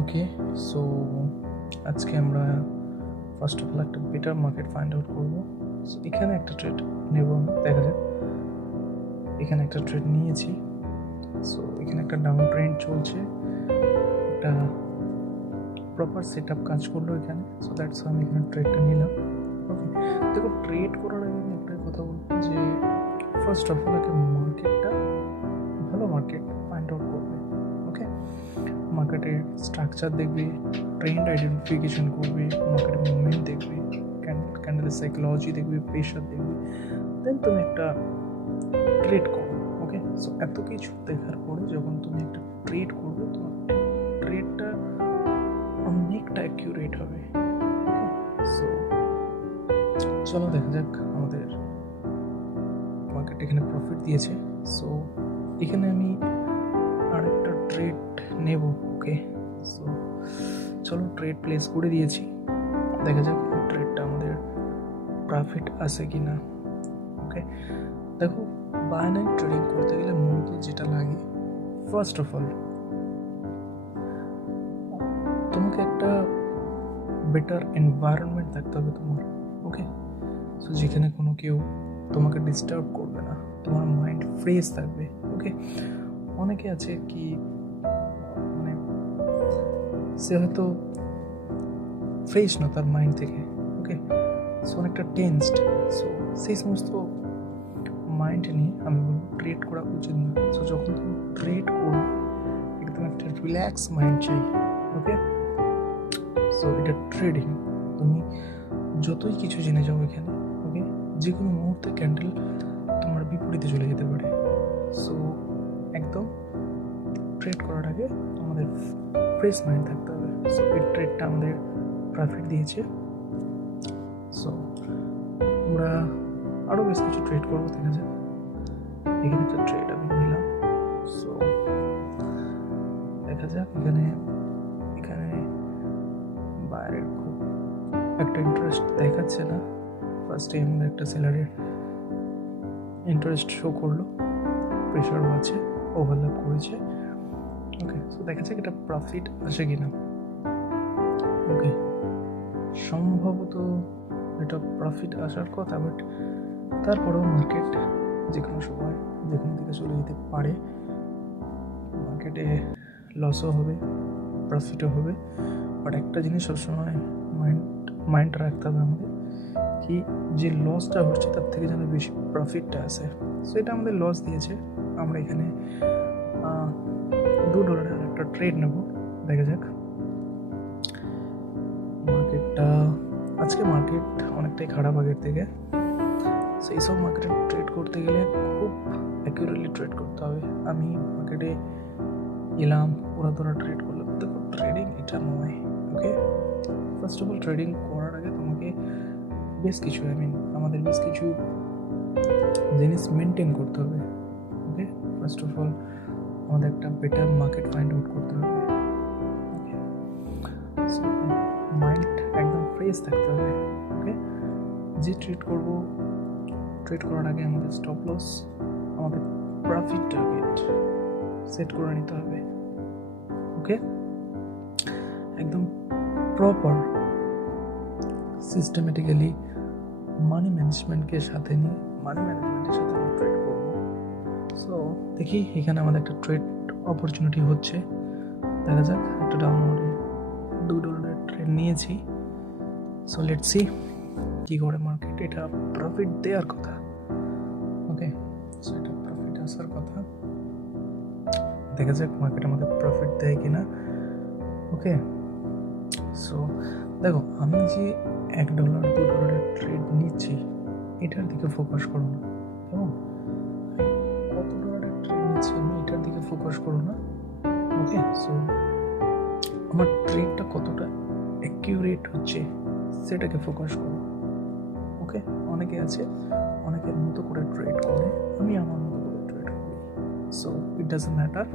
ওকে, so আজকে আমরা first of all একটা বেটার মার্কেট ফাইন্ড আউট করবো। সো এখানে একটা ট্রেড নেব, আমি দেখা যাক। এখানে একটা ট্রেড নিয়েছি। সো এখানে একটা ডাউন ট্রেন্ড চলছে, একটা প্রপার সেট আপ কাজ করলো এখানে। সো দ্যাটস আমি এখানে ট্রেডটা নিলাম। ওকে, দেখো ট্রেড করার আগে আমি একটাই কথা বলবো যে ফার্স্ট অফ অল একটা মার্কেটটা ভালো মার্কেট ফাইন্ড আউট করবে। ওকে, মার্কেটের স্ট্রাকচার দেখবে, ট্রেন্ড আইডেন্টিফিকেশন করবে, মার্কেটের মুভমেন্ট দেখবে, ক্যান্ডেলের সাইকোলজি দেখবে, প্রেশার দেখবে, দেন তুমি একটা ট্রেড করো। ওকে, সো এত কিছু দেখার পরে যখন তুমি একটা ট্রেড করবে, তোমার ট্রেডটা অনেকটা অ্যাকিউরেট হবে। সো চলো দেখা যাক। আমাদের মার্কেট এখানে প্রফিট দিয়েছে। সো এখানে আমি আরেকটা ট্রেড নেব। ওকে, সো চলো ট্রেড প্লেস করে দিয়েছি, দেখা যাক ট্রেডটা আমাদের প্রফিট আসে কি না। ওকে, দেখো বাইনারি ট্রেডিং করতে গেলে মূলত যেটা লাগে, ফার্স্ট অফ অল তোমাকে একটা বেটার এনভায়রনমেন্ট থাকতে হবে তোমার। ওকে, সো যেখানে কোনো কেউ তোমাকে ডিস্টার্ব করবে না, তোমার মাইন্ড ফ্রেশ থাকবে। ওকে, অনেকে আছে কি মানে সে হয়তো ফ্রেশ না তার মাইন্ড থেকে। ওকে, সো অনেকটা টেন্সড। সো সেই সমস্ত মাইন্ড নিয়ে আমি বলবো ট্রেড করা উচিত না। সো যখন তুমি ট্রেড করবে একদম একটা রিল্যাক্স মাইন্ড চাই। ওকে, সো এটা ট্রেডিং, তুমি যতই কিছু জেনে যাও এখানে, ওকে, যে কোনো মুহূর্তে ক্যান্ডেল তোমার বিপরীতে চলে যেতে পারে। সো একদম ট্রেড করার আগে আমাদের ফ্রেশ মাইন্ড থাকতে হবে। সো এই ট্রেডটা আমাদের প্রফিট দিয়েছে। সো আমরা আরও বেশ কিছু ট্রেড করবো, দেখা যাক। এখানে একটা ট্রেড আমি নিলাম। সো দেখা যাক এখানে এখানে বাইরের খুব একটা ইন্টারেস্ট দেখাচ্ছে না। ফার্স্টে আমাদের একটা সেলারের ইন্টারেস্ট শো করলো, প্রেশারও আছে, ওভারল্যাপ করেছে। ওকে, সো দেখা যাক এটা প্রফিট আসে কিনা। ওকে, সম্ভবত এটা প্রফিট আসার কথা, বাট তারপরেও মার্কেট যে কোনো সময় যে কোনো দিকে চলে যেতে পারে। মার্কেটে লসও হবে, প্রফিটও হবে, বাট একটা জিনিস সবসময় মাইন্ড রাখতে হবে আমাদের, কি যে লসটা হচ্ছে তার থেকে যেন বেশি প্রফিটটা আসে। সো এটা আমাদের লস দিয়েছে। আমরা এখানে $2 একটা ট্রেড নেব, দেখা যাক। মার্কেটটা আজকে মার্কেট অনেকটাই খারাপ আগের থেকে। সো এইসব মার্কেটে ট্রেড করতে গেলে খুব অ্যাকিউরেটলি ট্রেড করতে হবে। আমি মার্কেটে এলাম, ওরা তোরা ট্রেড করলাম, দেখো ট্রেডিং এটা নয়। ওকে, ফার্স্ট অফ অল ট্রেডিং করার আগে তোমাকে আমাদের বেশ কিছু জিনিস মেনটেন করতে হবে। ওকে, ফার্স্ট অফ অল আমাদের একটা বেটার মার্কেট ফাইন্ড আউট করতে হবে। ওকে, সো মাইন্ড একদম ফ্রেশ থাকতে হবে। ওকে, যে ট্রেড করার আগে আমাদের স্টপ লস, আমাদের প্রফিট টার্গেট সেট করে নিতে হবে। ওকে, একদম প্রপার সিস্টেমেটিক্যালি মানি ম্যানেজমেন্টের সাথে আমরা ট্রেড করবো। সো দেখি এখানে আমাদের একটা ট্রেড অপরচুনিটি হচ্ছে, দেখা যাক। একটা ডাউনলোডে $2 ট্রেড নিয়েছি। সো লেটস সি কি করে মার্কেট। এটা প্রফিট দেওয়ার কথা। ওকে, সো এটা প্রফিট আসার কথা, দেখা যাক মার্কেট আমাদের প্রফিট দেয় কিনা। ওকে, সো দেখো আমি যে $1 ট্রেড নিচ্ছি এটার দিকে ফোকাস করো না, কেমন? কত ডলারের ট্রেড নিচ্ছি আমি এটার দিকে ফোকাস করো না। ওকে, সো আমার ট্রেডটা কতটা অ্যাকিউরেট হচ্ছে সেটাকে ফোকাস করো। ওকে, অনেকে আছে অনেকের মতো করে ট্রেড করে, আমি আমার মতো করে ট্রেড করি। So it doesn't matter.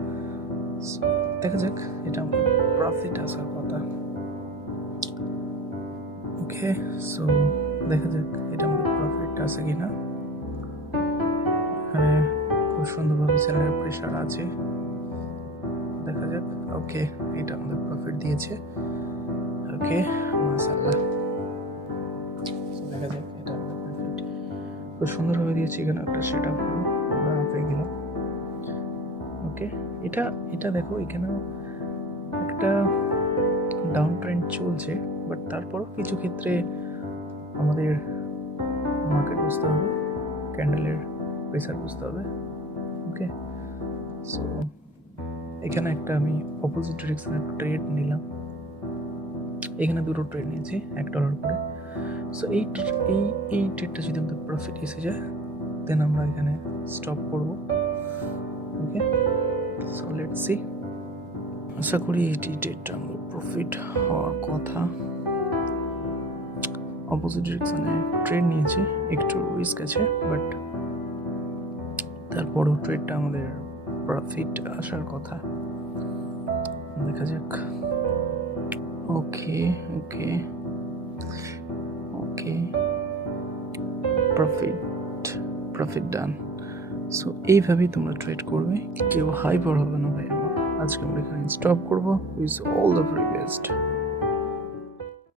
দেখা যাক এটা আমাদের প্রফিট আসার কথা। ওকে, সো দেখা যাক এটা আমাদের প্রফিট আসে কিনা। এখানে খুব সুন্দরভাবে সেলারের প্রেশার আছে, দেখা যাক। ওকে, এটা আমাদের প্রফিট প্রফিট দিয়েছে। ওকে, মাশাআল্লাহ। দেখা যাক এটা প্রফিট খুব সুন্দরভাবে দিয়েছে। এখানে একটা সেট আপ হলো, আমরা পেয়ে গেলাম। ওকে, এটা দেখো, এখানে একটা ডাউন ট্রেন্ড চলছে, বাট তারপরও কিছু ক্ষেত্রে আমাদের মার্কেট বুঝতে হবে, ক্যান্ডেলের প্রেসার বুঝতে হবে। ওকে, সো এখানে একটা আমি অপোজিট ডিরেকশনে ট্রেড নিলাম। এখানে দুটো ট্রেড নিয়েছি $1 করে। সো এই ট্রেডটা যদি আমাদের প্রফিট এসে যায়, দেন আমরা এখানে স্টপ করব। ওকে, সো লেটস সি। আশা করি এই ট্রেডটা আমাদের প্রফিট হওয়ার কথা। অপোজিট ডিরেকশনে ট্রেড নিয়েছি, একটু রিস্ক আছে, বাট তারপরও ট্রেডটা আমাদের প্রফিট আসার কথা। দেখা যাক। ওকে ওকে ওকে, প্রফিট ডান। সো এইভাবেই তোমরা ট্রেড করবে, কেউ হাইপার হবে না ভাই। আজকে আমরা এখানে স্টপ করবো। With all the very best.